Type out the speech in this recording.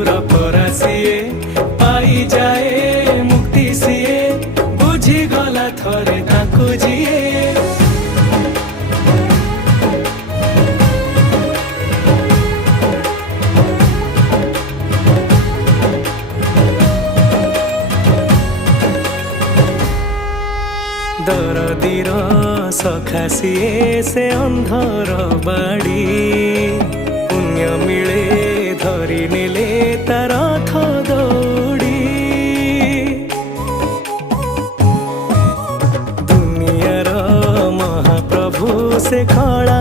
मृत्युर परा सिए पाई जाए मुक्ति सिए बुझी गला थरे ताकू जिए दरदीर सखा सिए से अंधर बाड़ी पुण्य मिले धरी नेले तार रथ दौड़ी दुनियार महाप्रभु से खड़ा